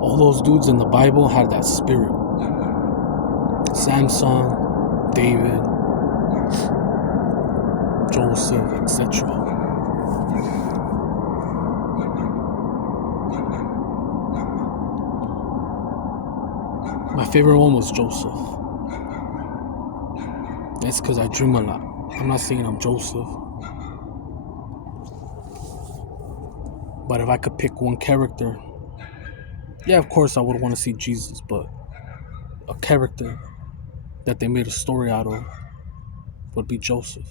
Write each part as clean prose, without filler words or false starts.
All those dudes in the Bible had that spirit. Samson, David, Joseph, etc. My favorite one was Joseph. That's because I dream a lot. I'm not saying I'm Joseph. But if I could pick one character, yeah, of course I would want to see Jesus, but a character that they made a story out of would be Joseph.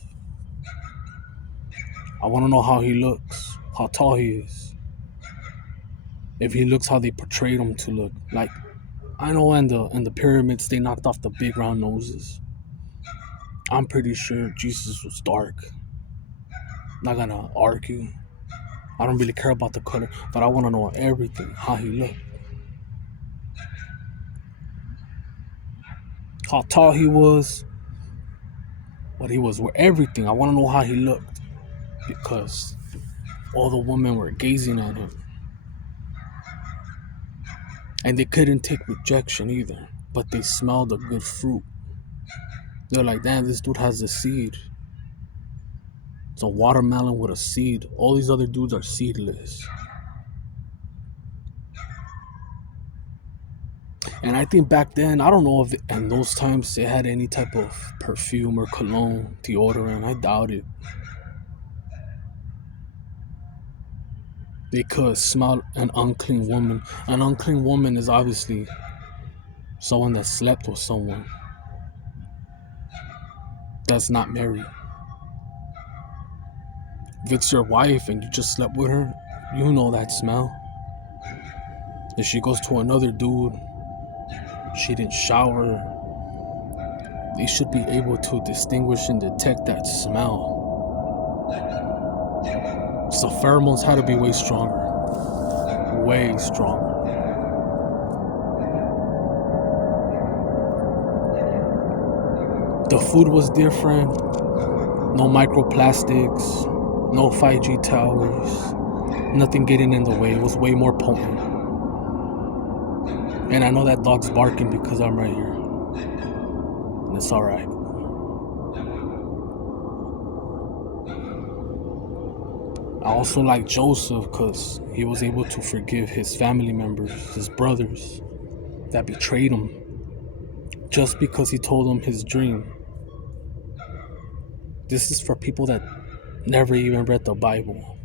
I want to know how he looks, how tall he is. If he looks how they portrayed him to look. Like, I know in the pyramids they knocked off the big round noses. I'm pretty sure Jesus was dark. Not gonna argue. I don't really care about the color, but I want to know everything, how he looked. How tall he was, what he was, everything. I want to know how he looked because all the women were gazing at him. And they couldn't take rejection either, but they smelled a good fruit. They're like, damn, this dude has a seed. It's a watermelon with a seed. All these other dudes are seedless. And I think back then, I don't know if in those times they had any type of perfume or cologne, deodorant. I doubt it. They could smell an unclean woman. An unclean woman is obviously someone that slept with someone that's not married. If it's your wife and you just slept with her, you know that smell. If she goes to another dude, she didn't shower, they should be able to distinguish and detect that smell. So pheromones had to be way stronger. Way stronger. The food was different. No microplastics. No 5G towers. Nothing getting in the way. It was way more potent. And I know that dog's barking because I'm right here. And it's alright. I also like Joseph because he was able to forgive his family members, his brothers, that betrayed him just because he told them his dream. This is for people that never even read the Bible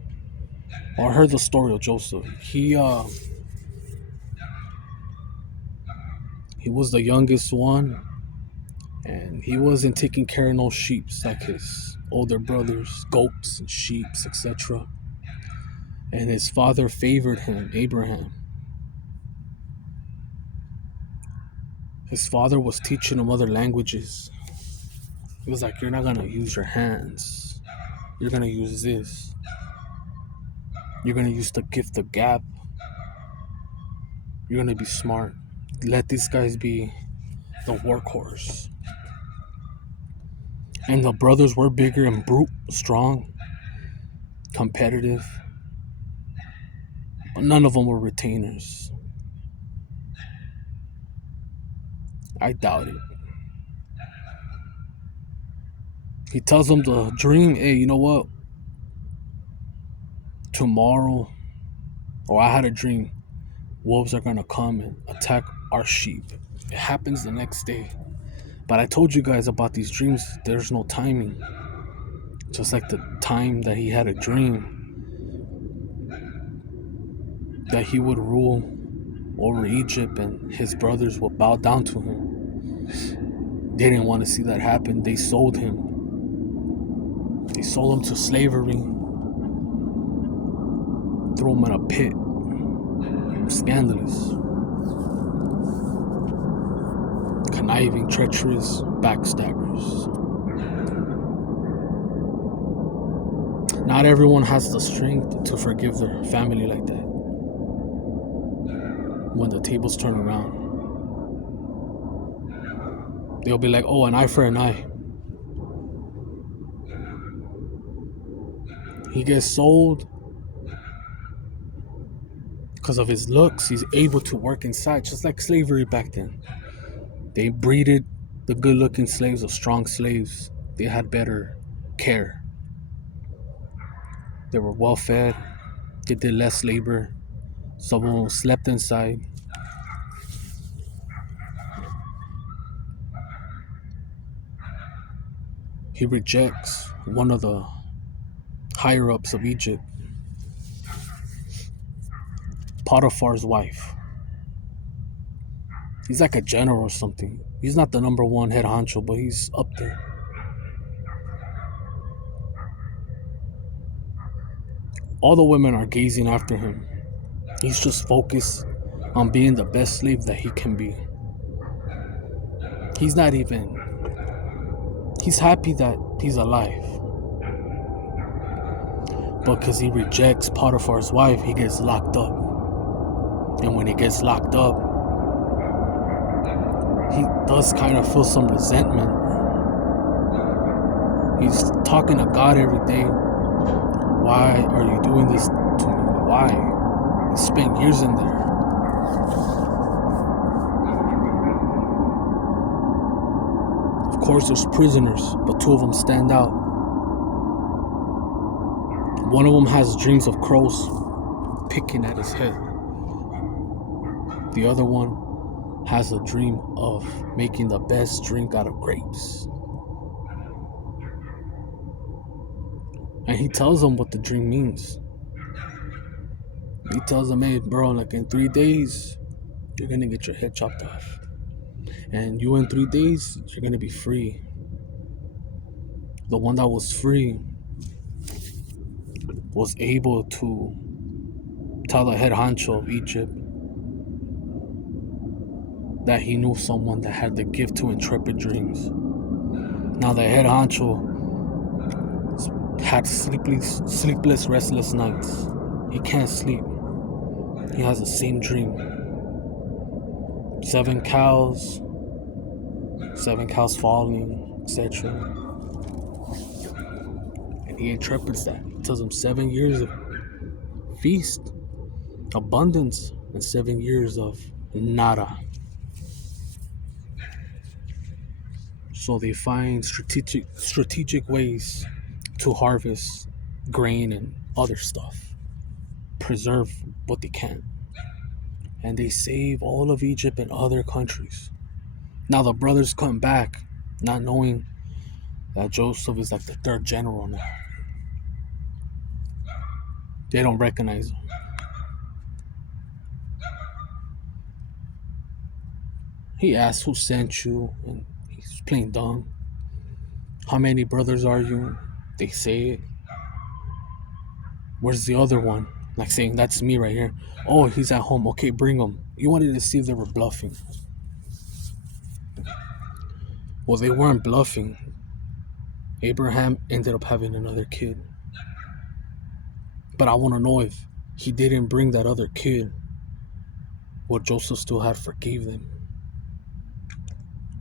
or heard the story of Joseph. He was the youngest one, and he wasn't taking care of no sheep like his older brothers, goats and sheep, etc. And his father favored him, Abraham. His father was teaching him other languages. He was like, you're not gonna use your hands. You're gonna use this. You're gonna use the gift of gab. You're gonna be smart. Let these guys be the workhorse. And the brothers were bigger and brute, strong, competitive. But none of them were retainers. I doubt it. He tells them the dream, hey, you know what? Tomorrow, or I had a dream, wolves are gonna come and attack our sheep. It happens the next day. But I told you guys about these dreams, there's no timing. Just like the time that he had a dream that he would rule over Egypt and his brothers would bow down to him. They didn't want to see that happen. They sold him. They sold him to slavery. Threw him in a pit. Scandalous. Conniving, treacherous, backstabbers. Not everyone has the strength to forgive their family like that. When the tables turn around, they'll be like, oh, an eye for an eye. He gets sold. Because of his looks, he's able to work inside, just like slavery back then. They breeded the good looking slaves, the strong slaves. They had better care. They were well fed. They did less labor. Some of them slept inside. He rejects one of the higher ups of Egypt, Potiphar's wife. He's like a general or something. He's not the number one head honcho, but he's up there. All the women are gazing after him. He's just focused on being the best slave that he can be. He's not even... He's happy that he's alive. But because he rejects Potiphar's wife, he gets locked up. And when he gets locked up, he does kind of feel some resentment. He's talking to God every day. Why are you doing this to me? Why? He spent years in there. Of course, there's prisoners, but two of them stand out. One of them has dreams of crows picking at his head. The other one has a dream of making the best drink out of grapes. And he tells him what the dream means. He tells him, hey, bro, like in 3 days, you're going to get your head chopped off. And you in 3 days, you're going to be free. The one that was free was able to tell the head honcho of Egypt that he knew someone that had the gift to interpret dreams. Now the head honcho had sleepless, restless nights. He can't sleep. He has the same dream. 7 cows falling, etc. And he interprets that. He tells him 7 years of feast, abundance, and 7 years of nada. So they find strategic ways to harvest grain and other stuff, preserve what they can, and they save all of Egypt and other countries. Now the brothers come back, not knowing that Joseph is like the 3rd general now. They don't recognize him. He asks who sent you, and he's playing dumb. How many brothers are you? They say it. Where's the other one? Like saying, that's me right here. Oh, he's at home. Okay, bring him. You wanted to see if they were bluffing. Well, they weren't bluffing. Abraham ended up having another kid. But I want to know if he didn't bring that other kid, would Joseph still have forgave them?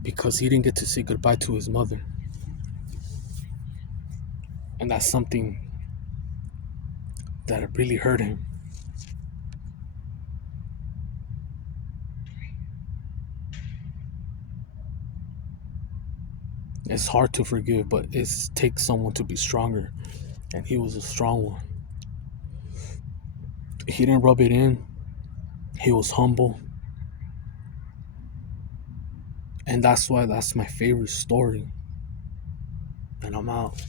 Because he didn't get to say goodbye to his mother. And that's something that really hurt him. It's hard to forgive, but it takes someone to be stronger. And he was a strong one. He didn't rub it in. He was humble. And that's why that's my favorite story. And I'm out.